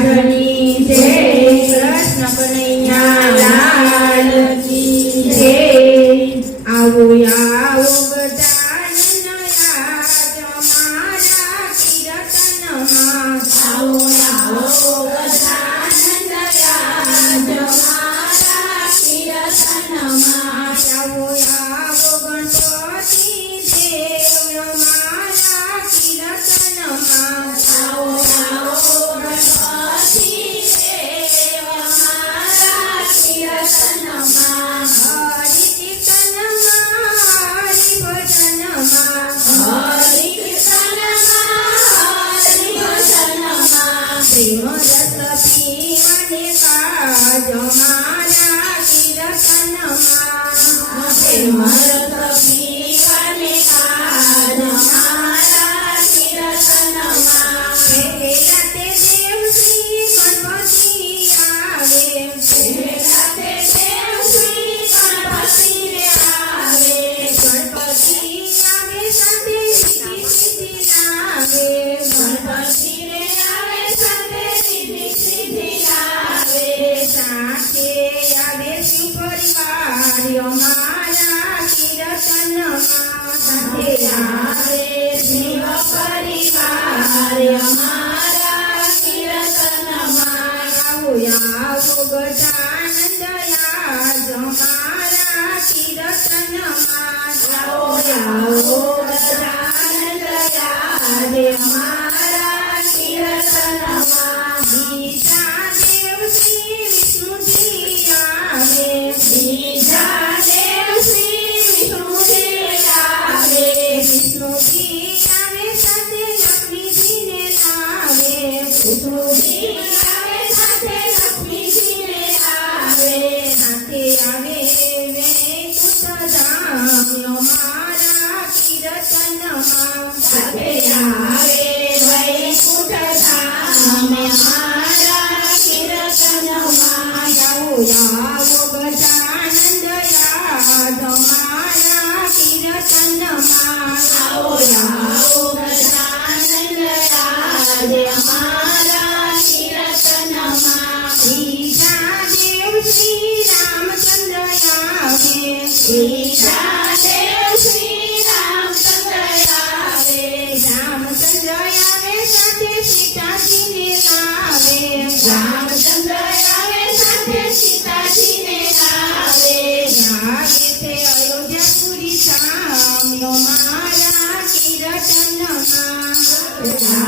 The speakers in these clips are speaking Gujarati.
રાધની જય કૃષ્ણ કનૈયા લાલ કી જય આવો આવો ગજાનન રાજ મારા કિરતનમાં આવો આવો ગજાનન રાજ મારા કિરતનમાં આવો નાખે આવે પરિવાર મારા કીર્તન સાથે આવે શિવ પરિવાર કૃષ્ણજી આવે સાથે લક્ષ્મીજીને લાવે. કૃષ્ણજી આવે આવે વે કુતદામ્યો મારા કીર્તનમાં. આવે વૈકુંઠ ધામ્યા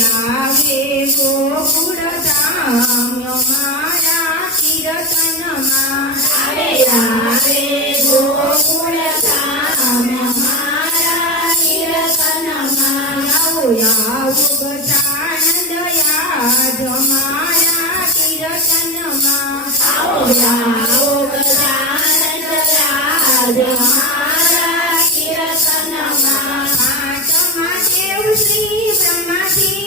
આવે ગોકુળ ધામ્યો મારા કીર્તન મારે. આવે ગોકુળ ધામ્યો મારા કીર્તન મારું. આનંદ યાદ મારા કીર્તન મારું. આનંદ યાદ મારા કીર્તનમાં આત્મા શ્રી બ્રહ્માજી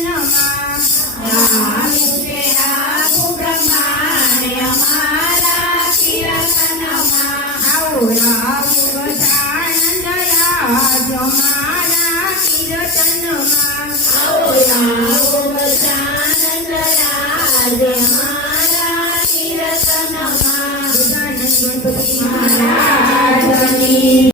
你好吗？你。